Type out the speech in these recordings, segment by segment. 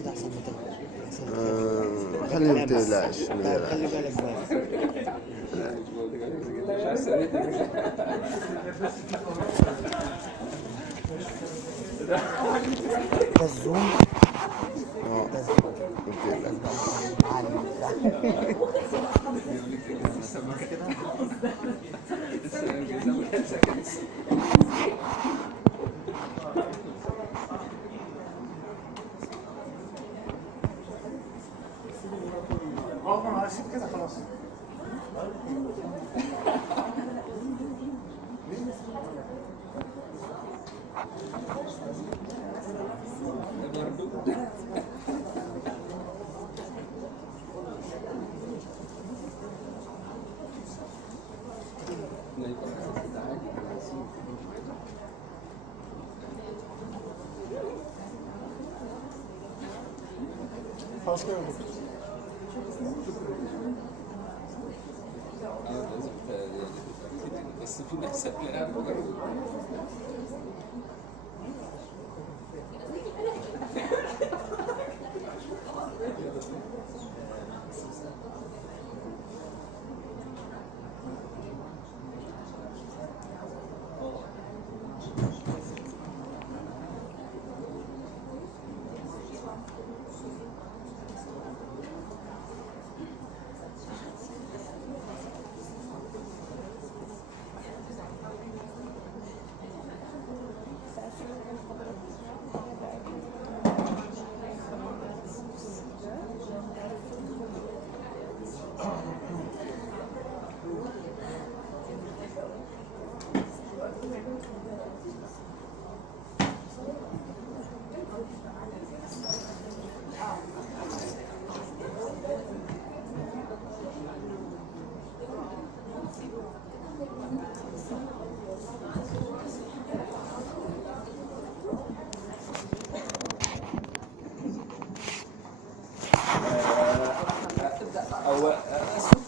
كده احسن ما تقلق. خليه ما تقلقش. خلي بالك بقى. ده الزوم. ده الزوم. كده خلاص. خلاص كده بس في ناس هتلاقيها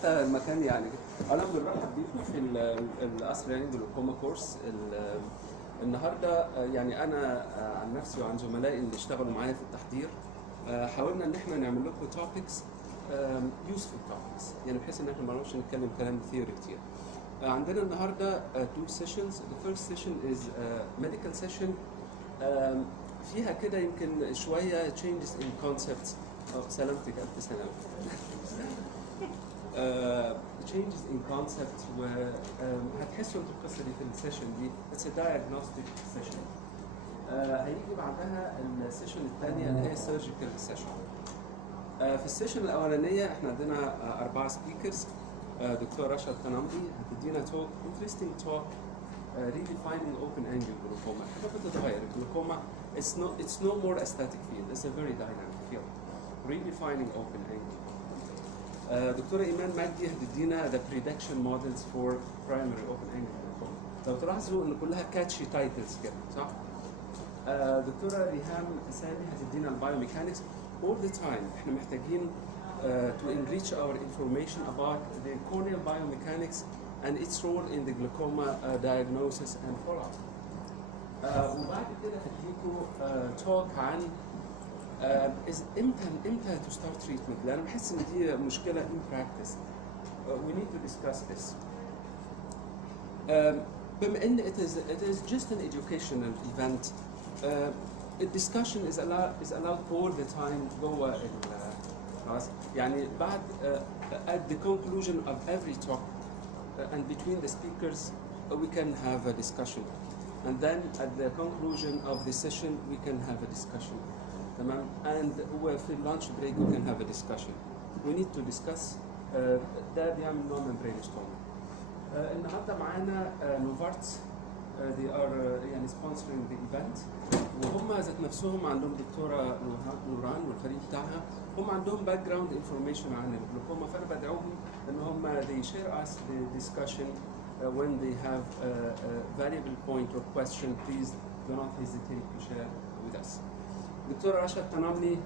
المكان يعني. انا بنرحب بيكم في الاستروجين جلوكوما كورس. النهارده يعني انا عن نفسي وعن زملائي اللي اشتغلوا معايا في التحضير حاولنا ان احنا نعمل لكم توبكس يوسفul توبكس، يعني بحيث ان احنا ما نقعدش نتكلم كلام ثيوري كتير. عندنا النهارده two sessions. The first session is medical session فيها كده يمكن شويه changes in concepts. سلامتك الف سلامه. changes in concept وهتحسوا انتوا القصه دي في السيشن دي. It's a diagnostic session. هيجي بعدها السيشن الثانيه اللي هي surgical session. في السيشن الاولانيه احنا عندنا 4 سبيكرز. دكتور رشا التنملي هتدينا توك interesting talk redefining open angle glaucoma. حاجه بتتغير الجلوكوما. It's no more aesthetic field. It's a very dynamic field. Redefining open angle. دكتورة إيمان مجدي هتدينا the prediction models for primary open angle glaucoma. لو تلاحظوا إن كلها catchy titles كده صح؟ دكتورة ريهام سامي هتدينا البايوميكانكس. all the time إحنا محتاجين to enrich our information about the corneal biomechanics and its role in the glaucoma diagnosis and follow-up. وبعد كده هديكوا talk عن امتى to start treatment. لأن بحس إن دي مشكلة in practice. We need to discuss this. بما إن it is just an educational event. The discussion is allowed all the time جوه الكلاس. يعني بعد at the conclusion of every talk and between the speakers we can have a discussion. And then at the conclusion of the session we can have a discussion. تمام. And في lunch break we can have a discussion. We need to discuss. ده بيعمل نوع من brainstorming. النهارده معانا نوفارتس. They are يعني sponsoring the event. وهم ذات نفسهم عندهم دكتورة نوران والفريق بتاعها. هم عندهم background information عن الجلوكوما، فأنا بدعوهم إن هم they share us the discussion when they have a valuable point or question. Please do not hesitate to share with us. دكتور راشا التنملي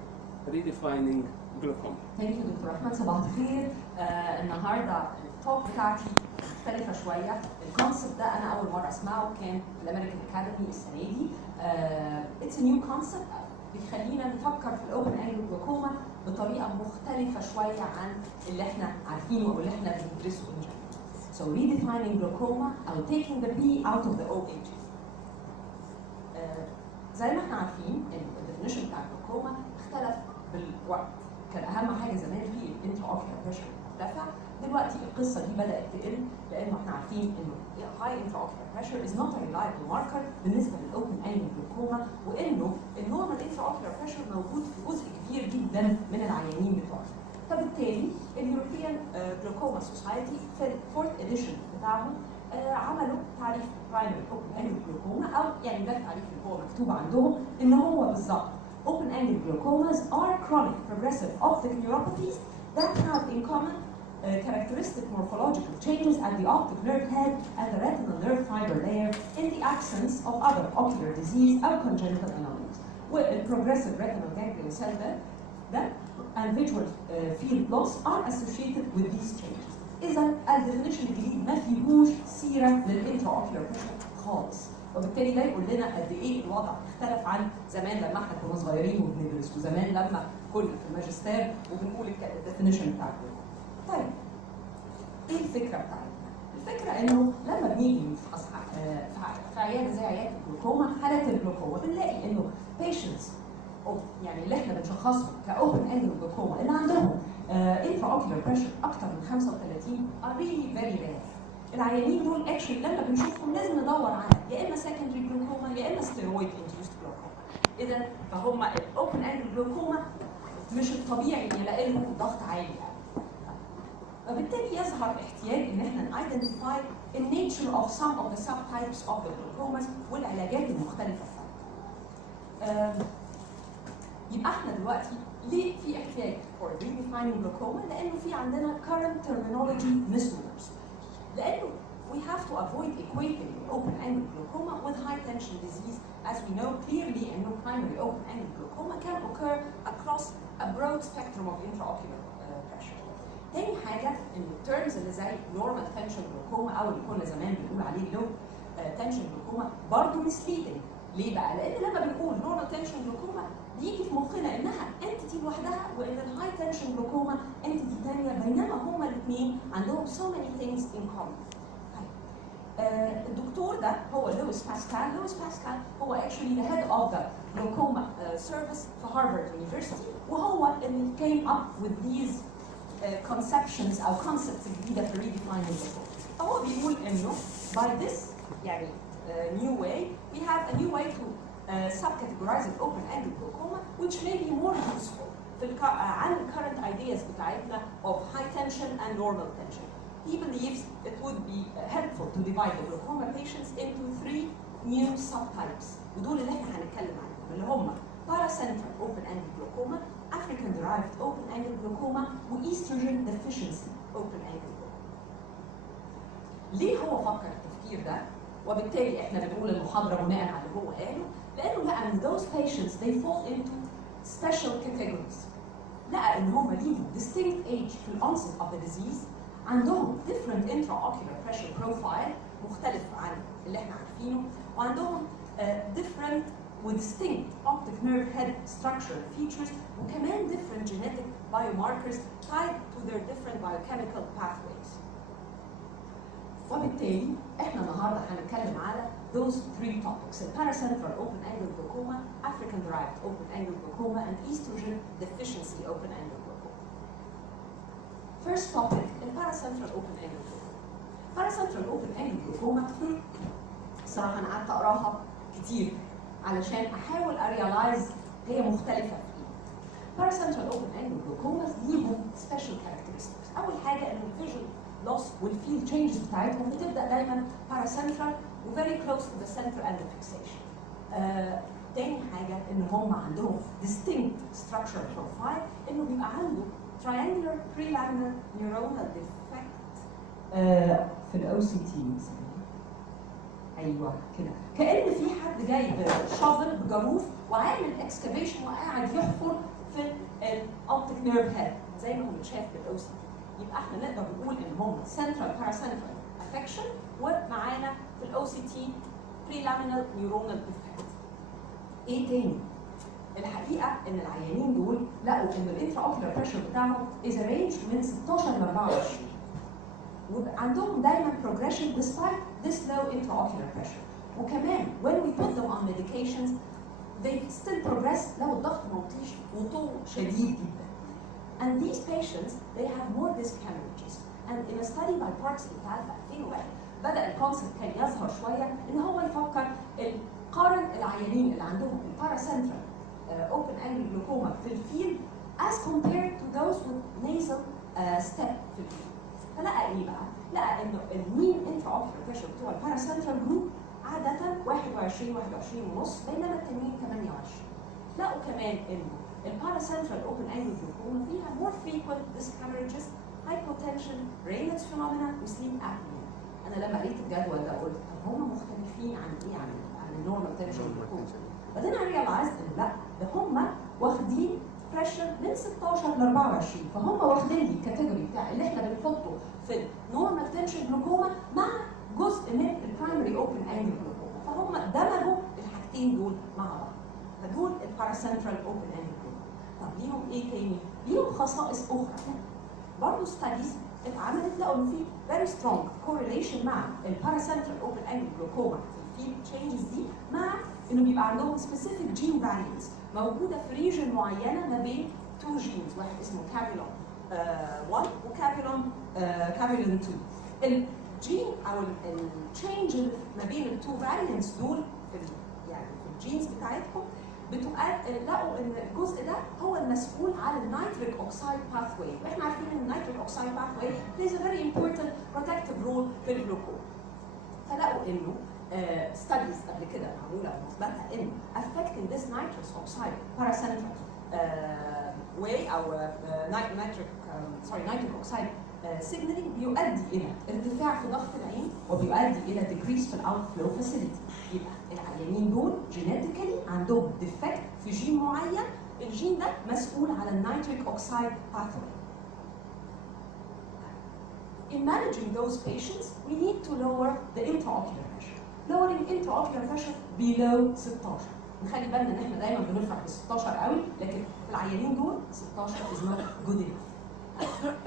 Redefining glaucoma. ثانك يو دكتور احمد. صباح الخير. النهارده التوك بتاعتي مختلفه شويه. الكونسبت ده انا اول مره اسمعه، كان في الامريكان اكاديمي السنه دي. اتس نيو كونسبت. بيخلينا نفكر في الاوبن انجل جلوكوما بطريقه مختلفه شويه عن اللي احنا عارفينه او اللي احنا بندرسه in general. So redefining glaucoma او taking the P out of the OAG. زي ما احنا عارفين الديفينيشن بتاع الجلوكوما اختلف بالوقت. كان اهم حاجه زمان في الانترا اوكيولار بريشر مرتفع، دلوقتي القصه دي بدات تقل لانه احنا عارفين انه high intraocular pressure is not a reliable marker بالنسبه للاوبن انجل جلوكوما، وانه النورمال intraocular pressure موجود في جزء كبير جدا من العيانين بتوعنا. فبالتالي اليوروبيان جلوكوما سوسايتي في الفورث اديشن بتاعهم عملوا تعريف برايمري اوبن انجل جلوكوما، او يعني ده التعريف اللي هو مكتوب عندهم ان هو بالظبط open angle glaucomas are chronic progressive optic neuropathies that have in common characteristic morphological changes at the optic nerve head and the retinal nerve fiber layer in the absence of other ocular disease or congenital anomalies. Progressive retinal ganglion cell death and visual field loss are associated with these changes. إذا الديفينيشن الجديد ما فيهوش سيرة للانتراوكيولار بريشر خالص، وبالتالي ده يقول لنا قد ايه الوضع اختلف عن زمان لما احنا كنا صغيرين وبندرس، وزمان لما كنا في الماجستير وبنقول الديفينيشن بتاعته. طيب ايه الفكره بتاعتنا؟ الفكره انه لما بنيجي نفحص في عياده زي عياده الجلوكوما، حالات الجلوكوما بنلاقي انه patients يعني اللي احنا بنشخصهم كاوبن انجل جلوكوما اللي عندهم intraocular pressure اكتر من 35 are really very rare. العيانين دول اكشلي لما بنشوفهم لازم ندور على يا اما سكندري جلوكوما يا اما ستيرويد انديوست جلوكوما. اذا فهم الاوبن انجل جلوكوما مش الطبيعي ان يلاقي لهم ضغط عالي يعني. فبالتالي يظهر احتياج ان احنا identify the nature of some of the subtypes of the glaucomas والعلاجات المختلفه بتاعتها. يبقى احنا دلوقتي ليه في احتياج for redefining glaucoma؟ لانه في عندنا current terminology misnomers. لانه we have to avoid equating open angle glaucoma with high tension disease, as we know clearly and no primary open angle glaucoma can occur across a broad spectrum of intraocular pressure. تاني حاجه ان التيرمز اللي زي normal tension glaucoma او اللي كنا زمان بنقول عليه low tension glaucoma برضه misleading. ليه بقى؟ لان لما بنقول normal tension glaucoma بيجي في مخنا انها انتيتي لوحدها وان الهاي تنشن جلوكوما انتيتي ثانيه، بينما هما الاثنين عندهم so many things in common. الدكتور ده هو لويس باسكال. لويس باسكال هو actually the head of the glaucoma service في هارفارد يونيفرسيتي، وهو اللي came up with these conceptions او concepts جديده في redefining glaucoma. فهو بيقول انه by this يعني new way we have a new way to subcategorize the open angle glaucoma which may be more useful عن current ideas بتاعتنا of high tension and normal tension. He believes it would be helpful to divide the glaucoma patients into 3 new subtypes، ودول اللي احنا هنتكلم عنهم اللي هم paracentral open angle glaucoma, African derived open angle glaucoma و Estrogen Deficiency open angle glaucoma. ليه هو فكر التفكير ده؟ وبالتالي احنا بنقول المحاضره بناء على اللي هو قاله، لانه لقى ان those patients they fall into special categories. لقى ان هم ليهم distinct age في الانست of the disease، عندهم different intraocular pressure profile مختلف عن اللي احنا عارفينه، وعندهم different و distinct optic nerve head structural features، وكمان different genetic biomarkers tied to their different biochemical pathways. وبالتالي احنا النهارده هنتكلم على those 3 topics: paracentral open angle glaucoma, African derived open angle glaucoma, and estrogen deficiency open angle glaucoma. First topic: paracentral open angle glaucoma. Paracentral open angle glaucoma صراحه انا قعدت اقراها كتير علشان احاول اريلايز هي مختلفه في ايه. Paracentral open angle glaucomas ليهم special characteristics. اول حاجه ان الفيجن loss والفيلد تشينجز بتاعتهم بتبدا دايما paracentral و very close to the center and the fixation. تاني حاجه ان هم عندهم distinct structural profile، انه بيبقى عنده triangular prelaminar neuronal defect في الاو سي تي. ايوه كده كأن في حد جاي بشافل بجاروف وعامل اكسكافيشن وقاعد يحفر في الاوبتيك نيرف هيد زي ما هو متشاف بالاو سي تي. يبقى احنا نقدر نقول ان هم central paracentral affection، ومعانا في الاو سي تي prelaminar neuronal defect. ايه تاني؟ الحقيقه ان العيانين دول لقوا ان الانترا اوكيولار بريشر بتاعهم از رينج من 16 ل 24 وعندهم دايما progression despite this low intraocular pressure. وكمان when we put them on medications they still progress لو الضغط موطي شديد جدا. And these patients they have more disc hemorrhages. And in a study by Parks بتاع 2001 بدأ الكونسبت كان يظهر شويه ان هو يفكر قارن العيانين اللي عندهم الباراسنترال open angle glaucoma في الفيلد as compared to those with nasal step في الفيلد. فلقى ايه بقى؟ لقى انه المين انترا اوكيولار بريشر بتوع الباراسنترال جروب عاده 21 ونص بينما التانيين 28. لقوا كمان انه الباراسنترال اوبن انجل جلوكوما فيها more frequent disc hemorrhages, hypotension, Raynaud's phenomena وسليب apnea. انا لما قريت الجدول ده قلت طب هم مختلفين عن ايه عن النورمال تنشن جلوكوما؟ بعدين I realized ان لا ده هم واخدين بريشر من 16 ل 24 فهم واخدين لي الكاتيجوري بتاع اللي احنا بنحطه في النورمال تنشن جلوكوما مع جزء من البرايمري اوبن انجل جلوكوما فهم دمجوا الحاجتين دول مع بعض. فدول الباراسنترال اوبن انجل جلوكوما. طب ليهم ايه تاني؟ ليهم خصائص اخرى. برضه ستاديز اتعملت لقوا ان في very strong correlation مع الباراسنترال اوبن انجل جلوكوما في الفيلد تشينجز دي مع انه بيبقى عندهم specific gene values موجوده في ريجن معينه ما بين تو جينز واحد اسمه كابيلون 1 وكابيلون 2. الجين او التشينج ما بين التو فاريانتس دول في يعني في الجينز بتاعتهم لقوا ان الجزء ده هو المسؤول عن النيتريك اوكسايد باثواي واحنا عارفين ان النيتريك اوكسايد باثواي plays a very important protective role في الجلوكوما. فلقوا انه ستاديز قبل كده معموله ومثبته انه affecting this nitrous oxide paracentral way او nitric oxide signaling بيؤدي الى ارتفاع في ضغط العين وبيؤدي الى decrease في الاوتفلو فاسيلتي. يبقى العيانين دول جينيتيكالي عندهم ديفكت في جين معين الجين ده مسؤول على النيتريك اوكسايد باثواي. In managing those patients, we need to lower the intraocular pressure. Lowering intraocular pressure below 16. نخلي بالنا ان احنا دايما بنفرح ب 16 قوي لكن في العيانين دول 16 is not good enough.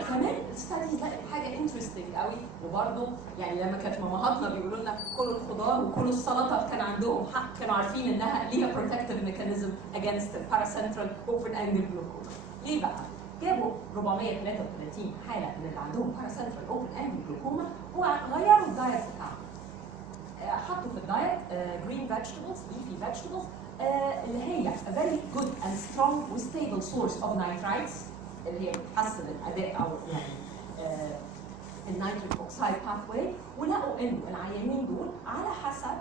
كمان الستاديز لقت حاجه انترستنج قوي وبرده يعني لما كانت مامهاتنا بيقولوا لنا كلوا الخضار وكلوا السلطه كان عندهم حق كانوا عارفين انها ليها بروتكتيف ميكانيزم اجينست الباراسنترال اوبن انجل جلوكوما. ليه بقى؟ جابوا 433 حاله من اللي عندهم باراسنترال اوبن انجل جلوكوما وغيروا الدايت بتاعهم. حطوا في الدايت جرين فيجيتابلز ليفي فيجيتابلز اللي هي a very good and strong وستيبل source of nitrites اللي هي بتحسن الاداء او يعني النيتريك اوكسايد باثواي ولقوا انه العيانين دول على حسب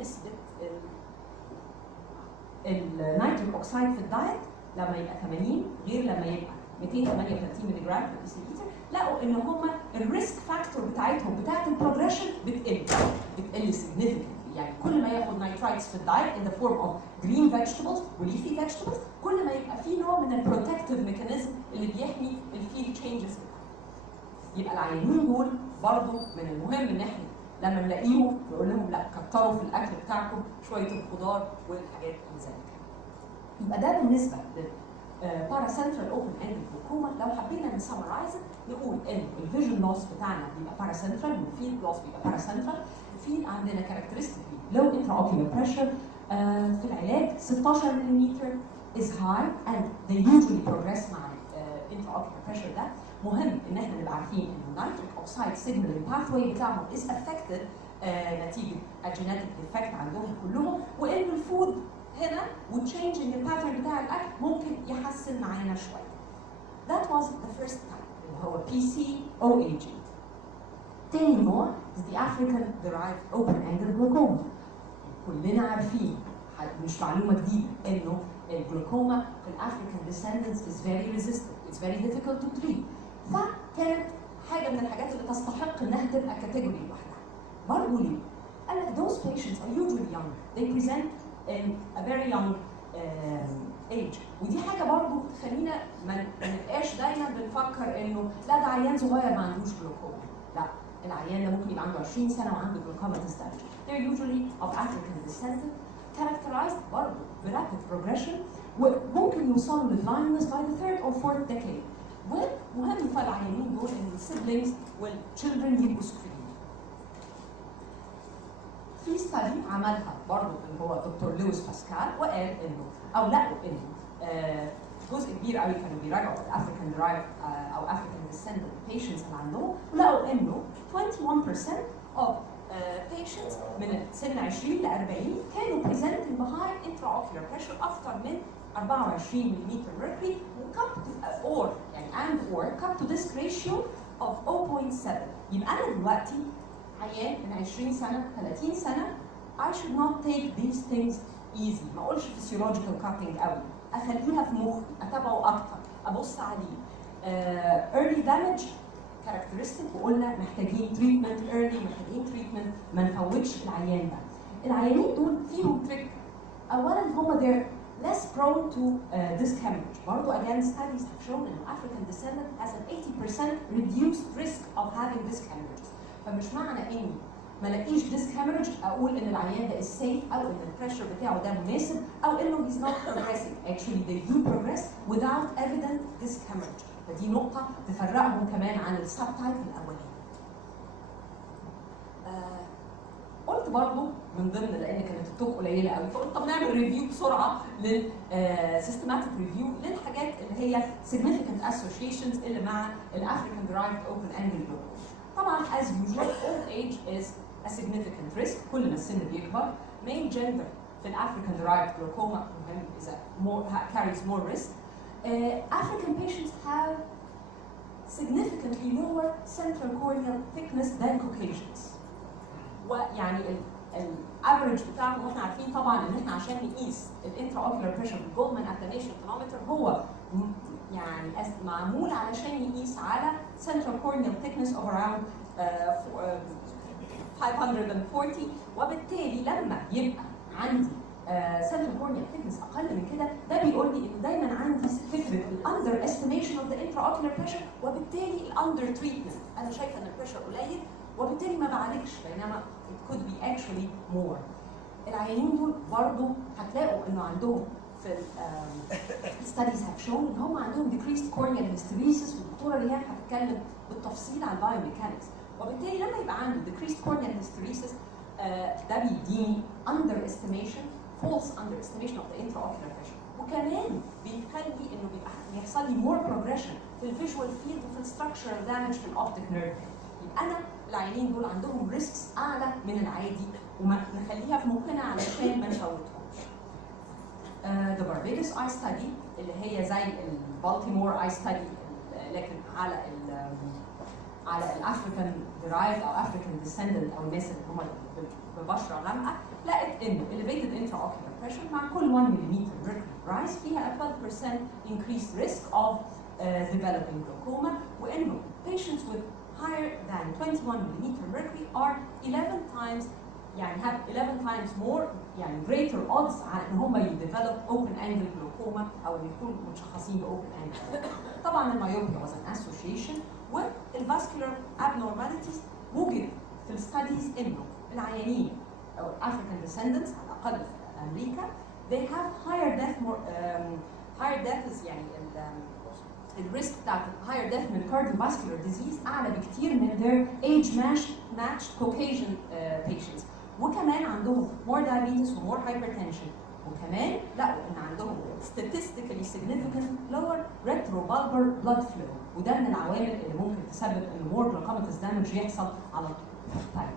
نسبه النيتريك اوكسايد في الدايت لما يبقى 80 غير لما يبقى 238 مللي جرام في الديسيليتر لقوا ان هم الريسك فاكتور بتاعتهم بتاعت البروجريشن بتقل significantly. يعني كل ما ياخد نيترايتس في الدايت in the form of green vegetables وليفي vegetables كل ما يبقى في نوع من البروتكتيف ميكانيزم اللي بيحمي الفيلد تشينجز بتاعته. يبقى العيانين دول برضه من المهم ان احنا لما نلاقيهم نقول لهم لا كتروا في الاكل بتاعكم شويه الخضار والحاجات اللي زي كده. يبقى ده بالنسبه للباراسنترال اوبن انجل جلوكوما. لو حبينا نسمرايز نقول ان الفيجن لوس بتاعنا بيبقى باراسنترال والفيلد لوس بيبقى باراسنترال. في عندنا كاركترستيك لو intraocular pressure في العلاج 16 ملم is high and they usually progress مع intraocular pressure ده. مهم ان احنا نبقى عارفين ان النيتريك اوكسايد سيجنال باثواي بتاعهم is affected نتيجه الجينيتيك ديفكت عندهم كلهم وان الفود هنا وتشينجينج الباترن بتاع الاكل ممكن يحسن معانا شويه. That was the first type اللي هو PC OAG. تاني نوع is the African Derived Open Angle Glaucoma. كلنا عارفين مش معلومه جديده انه الجلوكوما في الافريكان descendants is very resistant. It's very difficult to treat. فكانت حاجه من الحاجات اللي تستحق انها تبقى كاتيجوري لوحدها. برضه ليه؟ قال لك those patients are usually young. They present in a very young age. ودي حاجه برضه تخلينا ما نبقاش دايما بنفكر انه لا ده عيان صغير ما عندوش جلوكوما. لا العيان ده ممكن يبقى عنده 20 سنه وعنده جلوكوما established. They're usually of African descent characterized برضه برابid progression وممكن يوصلوا للblindness by the third or fourth decade. ومهم في العيانين دول ان السيبلينجز والchildren يبقوا screened. في ستادي عملها برضه اللي هو دكتور لويس باسكال وقال انه او لقوا انه جزء كبير قوي كانوا بيراجعوا الافريكان درايف او افريكان ديسندنت بيشنتس اللي عندهم ولقوا انه 21% of patients من سن 20 ل 40 كانوا presenting behind intraocular pressure اكثر من 24 ملم mercury وكم or يعني and or come to this ratio of 0.7. يبقى انا دلوقتي عيان من 20 سنه 30 سنه I should not take these things easy. ما اقولش physiological cutting قوي، اخليها في مخي، اتابعه اكتر، ابص عليه. early damage characteristic وقلنا محتاجين treatment early، محتاجين treatment، ما نفوتش العيان ده. العيانين دول فيهم تريك. اولا هم they're less prone to this hemorrhage. برضو again studies have shown ان African descendant has an 80% reduced risk of having this hemorrhage. فمش معنى اني ما لاقيش this hemorrhage اقول ان العيان ده is safe او ان البريشر بتاعه ده مناسب او انه he's not progressing. Actually they do progress without evident this hemorrhage. فدي نقطة تفرقهم كمان عن السب تايب الأولاني. قلت برضو من ضمن لأن كانت التوك قليلة قوي فقلت طب نعمل ريفيو بسرعة للسيستماتيك ريفيو للحاجات اللي هي significant associations اللي مع الافريكان درايفد اوبن انجل glaucoma. طبعا as usual old age is a significant risk. كل ما السن بيكبر male gender في الافريكان درايفد glaucoma مهم إذا carries more risk. African patients have significantly lower central corneal thickness than Caucasians. ويعني الافريج بتاعهم واحنا عارفين طبعا ان احنا عشان نقيس الانتراوكيولار بريشر بالجولدمان اتنيشن تونومتر هو يعني معمول علشان يقيس على central corneal thickness of around 540 وبالتالي لما يبقى عندي central corneal thickness اقل من كده ده بيقول لي انه دايما عندي فكره الاندر استيميشن اوف ذا intraocular pressure وبالتالي الاندر تريتمنت. انا شايفه ان البريشر قليل وبالتالي ما بعالجش بينما it could be actually more. العيانين دول برضه هتلاقوا انه عندهم في studies have shown ان هم عندهم decreased corneal hysteresis والدكتوره ريهام هتتكلم بالتفصيل عن البايوميكانكس وبالتالي لما يبقى عنده decreased corneal hysteresis ده بيديني underestimation false underestimation of the intraocular pressure وكمان بيخلي انه بيبقى يحصل لي more progression في الفيجوال فيلد وفي الستراكشرال دامج في الاوبتيك نيرف. يبقى انا العيانين دول عندهم ريسكس اعلى من العادي وما نخليها في مخنا علشان ما نفوتهمش. The Barbados Eye Study اللي هي زي البالتيمور Eye Study لكن على الافريكان درايف او افريكان ديسندنت او الناس اللي هم ببشره غامقه لقت انه elevated intraocular pressure مع كل 1 ملم mercury rise فيها a 12% increased risk of developing glaucoma وانه patients with higher than 21 mm mercury are 11 times يعني have 11 times more يعني greater odds على ان هم يdevelop open angle glaucoma او يكونوا متشخصين باوبن angle. طبعا المايوبيا was an association والفاسكولار abnormalities وجد في الستاديز انه العيانين او الافريكان descendants على الاقل في امريكا they have higher deaths يعني الريسك بتاعت higher death من cardiovascular disease اعلى بكتير من their age matched Caucasian patients وكمان عندهم more diabetes و more hypertension وكمان لقوا ان عندهم statistically significant lower retrobulbar blood flow وده من العوامل اللي ممكن تسبب ان more glaucomatous damage يحصل على طول. طيب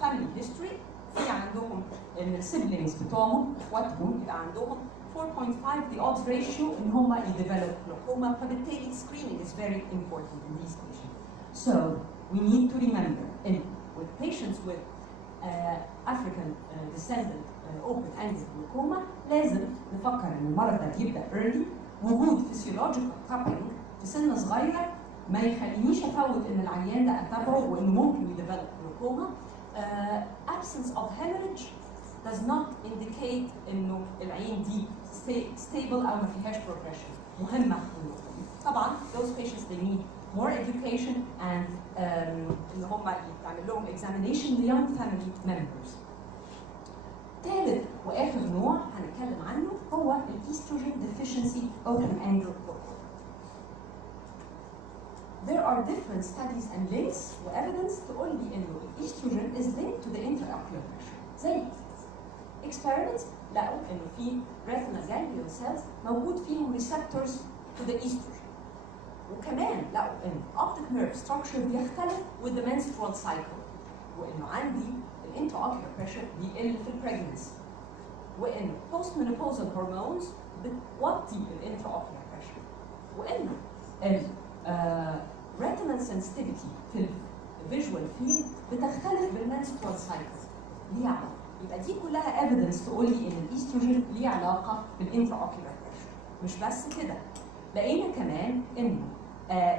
family history في عندهم ان السيبلينجز بتوعهم اخواتهم يبقى عندهم 4.5 the odds ratio ان هم يديفلوب glaucoma فبالتالي screening is very important in these patients. So we need to remember in with patients with African descendant open angle glaucoma لازم نفكر ان المرض ده بيبدا early. وجود physiological coupling في سن صغير ما يخلينيش افوت ان العيان ده اتابعه وانه ممكن يديفلوب glaucoma. Absence of hemorrhage does not indicate انه العين دي stable او ما فيهاش progression. مهمه النقطه دي. طبعا those patients they need more education and ان هم يتعمل لهم examination the young family members. ثالث واخر نوع هنتكلم عنه هو الاستروجين ديفيشنسي اوبن انجل glaucoma. There are different studies and links وايفيدنس تقول لي انه الاستروجين is linked to the intraocular pressure. زي experiments لقوا انه في retinal ganglion cells موجود فيهم receptors to the estrogen. وكمان لقوا ان optic nerve structure بيختلف with the menstrual cycle. وانه عندي الانتراocular pressure بيقل في البريجنسي. وانه post menopausal hormones بتوطي الانتراocular pressure. وانه retinal sensitivity في الفيجوال فيلد بتختلف بالمنسترال سايكل. ليه علاقه؟ يبقى دي كلها ايفيدنس تقول لي ان الاستروجين ليه علاقه بالانتراocular pressure. مش بس كده، لقينا كمان انه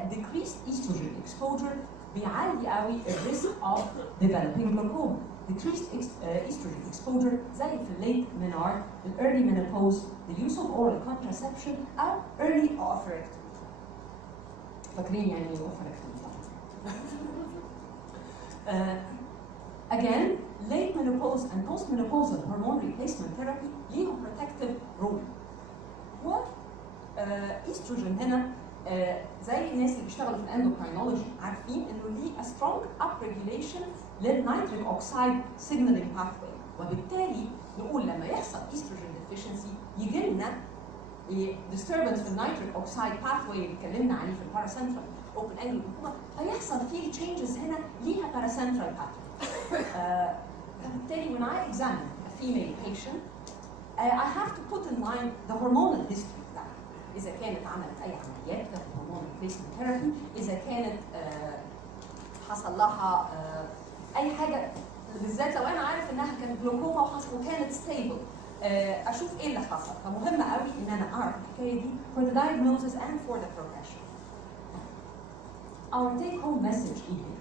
decreased estrogen exposure بيعلي قوي الريسك of developing glaucoma. decreased estrogen exposure زي في الليت menarche, the early menopause, the use of oral contraception أو early oophorectomy. فاكرين يعني ايه oophorectomy؟ Again, late menopause and postmenopausal hormone replacement therapy ليهم protective role. و estrogen هنا زي الناس اللي بيشتغلوا في الاندوكراينولوجي عارفين انه ليه a strong upregulation للنيتريك اوكسايد signaling pathway. وبالتالي نقول لما يحصل estrogen deficiency يجي لنا disturbance في النيتريك اوكسايد pathway اللي اتكلمنا عليه في الباراسنترال اوبن انجل glaucoma هيحصل فيه changes هنا ليها paracentral pathway. فبالتالي when I examine a female patient I have to put in mind the hormonal history بتاعها. إذا كانت عملت أي عمليات هرمون ريبليسمنت ثيرابي، إذا كانت حصل لها أي حاجة بالذات لو أنا عارف إنها كانت جلوكوما وكانت ستيبل أشوف إيه اللي حصل. فمهم قوي إن أنا أعرف الحكاية دي for the diagnosis and for the progression. Our take-home message here.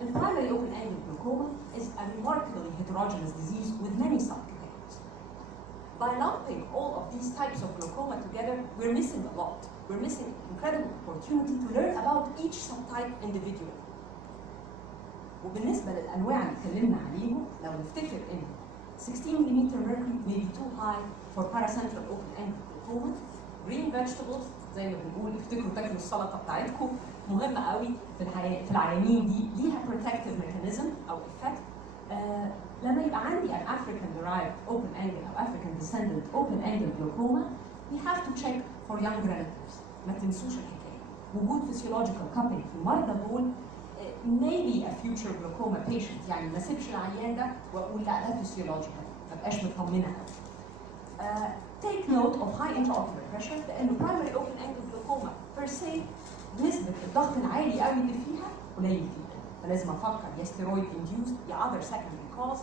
The primary open-angle glaucoma is a remarkably heterogeneous disease with many subcategories. By lumping all of these types of glaucoma together, we're missing a lot. We're missing an incredible opportunity to learn about each subtype individually. وبالنسبة للأنواع اللي اتكلمنا عليهم، لو نفتكر إن 16 mm mercury may be too high for paracentral open-angle glaucoma. Green vegetables زي ما بنقول افتكروا تاكلوا السلطة بتاعتكم مهمة قوي في العيانين دي ليها protective mechanism أو effect. لما يبقى عندي an African derived open angle أو African descendant open angle glaucoma we have to check for young relatives. ما تنسوش الحكاية. وجود physiological coupling في المرضى دول maybe a future glaucoma patient. يعني ما اسيبش العيان ده واقول لا ده physiological ما بقاش مطمنة قوي. Take note of high intraocular pressure لأنه primary open angle glaucoma per se نسبة الضغط العالي قوي اللي فيها قليل جدا. فلازم افكر يا steroid induced يا other secondary cause.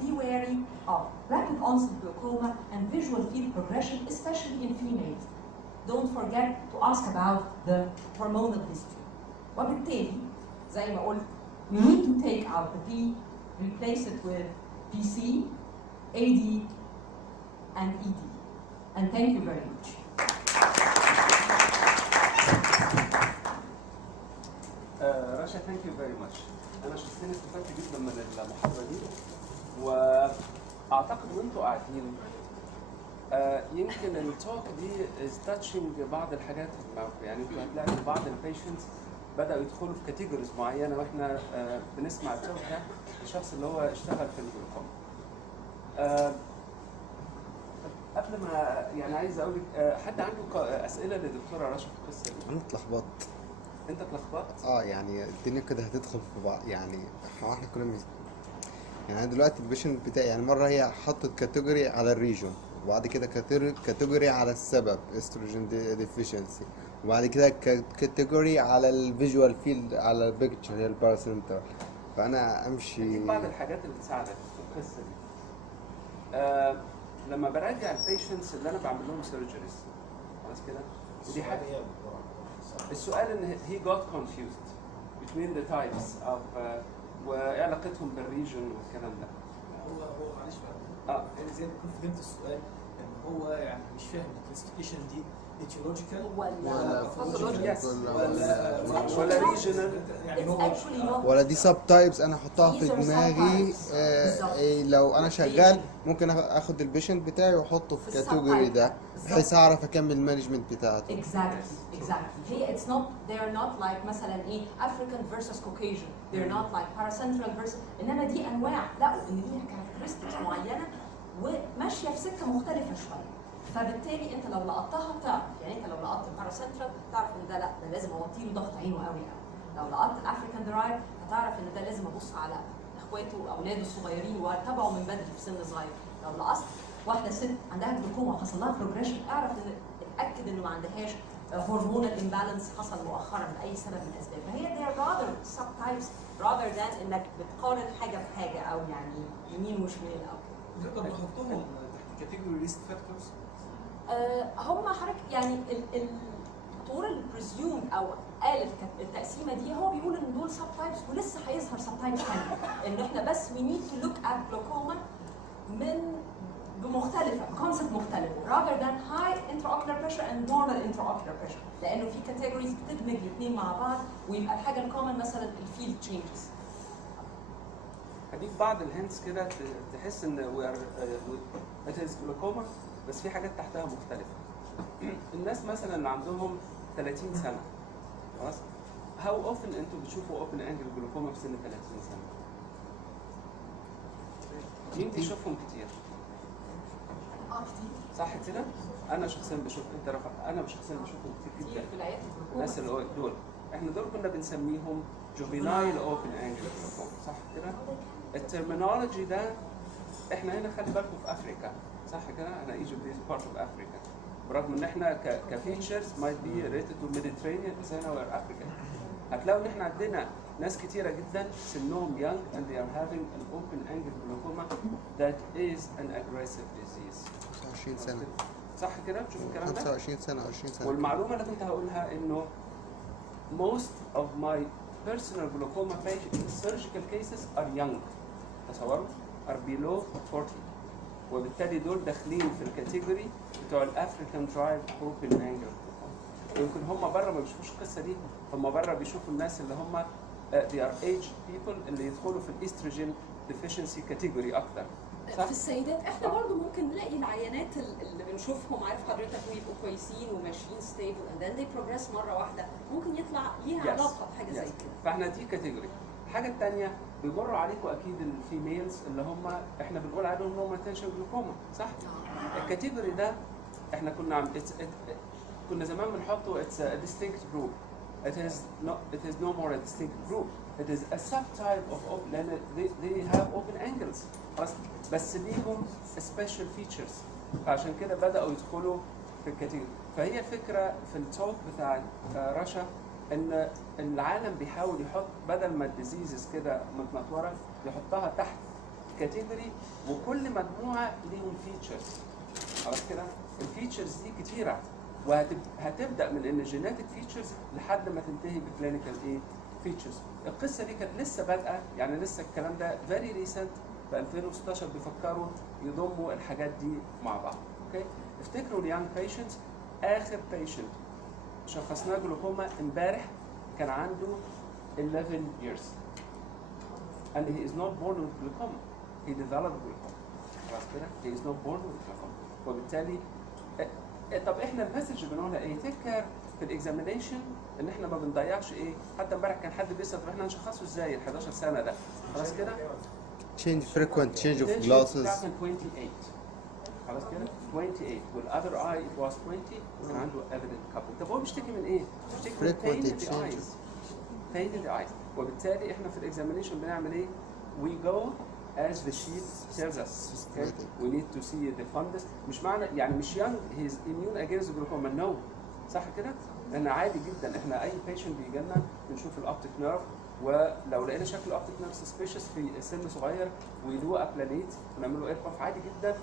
Be wary of rapid onset glaucoma and visual field progression, especially in females. Don't forget to ask about the hormonal history. وبالتالي زي ما قلت we need to take out the P, replace it with PC, AD, and ED. And thank you very much. رشا ثانك يو فيري ماتش. انا شخصيا استفدت جدا من المحاضره دي واعتقد وانتوا قاعدين يمكن التوك دي از تاتشنج بعض الحاجات في دماغكم. يعني انتوا هتلاقوا بعض البيشنتس بداوا يدخلوا في كاتيجوريز معينه واحنا بنسمع التوك ده الشخص اللي هو اشتغل في الجلوكوما. قبل ما يعني عايز اقول لك حد عنده اسئله للدكتوره رشا في القصه دي؟ انا اتلخبطت. انت اتلخبطت؟ يعني الدنيا كده هتدخل في بعض. يعني احنا كنا يعني انا دلوقتي البيشنت بتاعي يعني مره هي حطت كاتيجوري على الريجون وبعد كده كاتيجوري على السبب استروجين ديفيشنسي وبعد كده كاتيجوري على الفيجوال فيلد على البيكتشر هي الباراسنتر. فانا امشي دي بعض الحاجات اللي بتساعدك في القصه دي. لما براجع البيشنتس اللي انا بعمل لهم سيرجريز خلاص كده ودي حاجه السؤال ان he got confused between the types of وايه علاقتهم بالريجن والكلام ده. هو معلش بقى يعني زي ما كنت فهمت السؤال ان هو يعني مش فاهم الكلاسيفيكيشن دي etiological ولا Yes. ولا regional. يعني It's هو actually not. ولا دي سب تايبس انا احطها في These are دماغي subtypes. بالظبط. لو انا شغال ممكن اخد البيشنت بتاعي واحطه في في كاتيجوري subtype. ده بالظبط. بحيث اعرف اكمل المانجمنت بتاعته. Exactly. هي it's not they're not like مثلا ايه African versus Caucasian. They're not like paracentral versus انما دي انواع لقوا ان ليها characteristics معينه وماشيه في سكه مختلفه شويه. فبالتالي انت لو لقطتها تعرف، يعني انت لو لقطت الباراسنترال تعرف ان ده لا ده لازم اوطي له ضغط عينه قوي قوي. لو لقطت الافريكان درايف هتعرف ان ده لازم ابص على اخواته واولاده الصغيرين واتابعه من بدري في سن صغير. لو لقطت واحده ست عندها جلوكوما وحصل لها بروجريشن اعرف ان اتاكد انه ما عندهاش هرمونال امبالانس حصل مؤخرا لاي سبب من الاسباب. فهي they're rather subtypes rather than انك بتقارن حاجه بحاجه او يعني يمين وشمال او كده. نقدر نحطهم تحت كاتيجوري ريسك فاكتورز. هم حضرتك يعني الدكتور اللي بريزيوم او قال التقسيمه دي هو بيقول ان دول سب تايبس ولسه هيظهر سب تايبس ثانيه ان احنا بس we need to look at glaucoma من بمختلفه بكونسبت مختلف rather than high intraocular pressure and normal intraocular pressure لانه في كاتيجوريز بتدمج الاثنين مع بعض ويبقى الحاجه الكومن مثلا الفيلد تشينجز. هديك بعض الهنتس كده تحس ان it is glaucoma بس في حاجات تحتها مختلفه. الناس مثلا اللي عندهم 30 سنه خلاص how often انتوا بتشوفوا open angle glaucoma في سن 30 سنه؟ مين بيشوفهم كتير؟ كتير صح كده؟ انا شخصيا بشوف انت رفع انا شخصيا بشوفهم كتير جدا. في العيادات الناس اللي دول احنا دول كنا بنسميهم juvenile open angle glaucoma صح كده؟ الترمينولوجي ده احنا هنا خلي بالكم في افريكا صح كده؟ احنا ايجيبت is part of Africa برغم ان احنا كفيتشرز might be related to Mediterranean بس هنا we're African. هتلاقوا ان احنا عندنا ناس كتيرة جدا سنهم young and they are having an open angle glaucoma that is an aggressive disease. 25 سنة صح كده؟ تشوفوا الكلام ده؟ 25 سنة 20 سنة. والمعلومة اللي كنت هقولها انه most of my personal glaucoma patients surgical cases are young. تصوروا are below 40 وبالتالي دول داخلين في الكاتيجوري بتوع الافريكان درايف اوبن انجل. يمكن هم بره ما بيشوفوش القصه دي، هم بره بيشوفوا الناس اللي هم they are aged people اللي يدخلوا في الاستروجين ديفيشنسي كاتيجوري اكتر. صح؟ في السيدات احنا برضو ممكن نلاقي العينات اللي بنشوفهم عارف حضرتك ويبقوا كويسين وماشيين ستيبل and then they progress مره واحده ممكن يطلع ليها علاقه بحاجه زي كده. فاحنا دي كاتيجوري. الحاجه الثانيه بيمروا عليكم اكيد الفيميلز اللي هم احنا بنقول عليهم نو ماتنشن جلوكوما صح؟ الكاتيجوري ده احنا كنا زمان بنحطه it's a distinct group. It is no more a distinct group. It is a subtype of open لأن they have open angles خلاص بس ليهم special features فعشان كده بدأوا يدخلوا في الكاتيجوري. فهي الفكرة في التوك بتاع رشا ان العالم بيحاول يحط بدل ما الديزيزز كده متنطوره يحطها تحت كاتيجوري وكل مجموعه ليهم فيتشرز خلاص كده. الفيتشرز دي كتيره وهتبدا من ان جيناتيك فيتشرز لحد ما تنتهي بكلينيكال ايه فيتشرز. القصه دي كانت لسه بادئه يعني لسه الكلام ده فيري ريسنت في 2016 بيفكروا يضموا الحاجات دي مع بعض. اوكي افتكروا اليانج بيشنتس اخر بيشنت شخصناه جلوكوما امبارح كان عنده 11 years and he is not born with glaucoma. He developed glaucoma. خلاص كده he is not born with glaucoma. وبالتالي طب احنا المسج بنقولها ايه؟ تيك كير في الاكزامينيشن ان احنا ما بنضيعش ايه؟ حتى امبارح كان حد بيسال طب احنا هنشخصه ازاي ال 11 سنه ده؟ خلاص كده؟ change frequent change of glasses. 28 خلاص كده 28 والاذر اي it was 20 كان عنده evident couple. طب هو بيشتكي من ايه؟ بيشتكي من pain in the eyes. pain in the eyes. وبالتالي احنا في الاكزامينيشن بنعمل ايه؟ we go as the sheet tells us. Okay? We need to see the fundus. مش معنى يعني مش young he is immune against glaucoma no. صح كده؟ لان عادي جدا احنا اي patient بيجي لنا بنشوف الاوبتيك نيرف ولو لقينا شكل الاوبتيك نيرف سسبيشس في سن صغير we do a planate ونعمل له ايرباف عادي جدا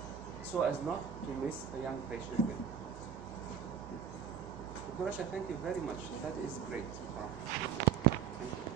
so as not to miss a young patient with. Dr. Rasha, thank you very much. That is great. Thank you.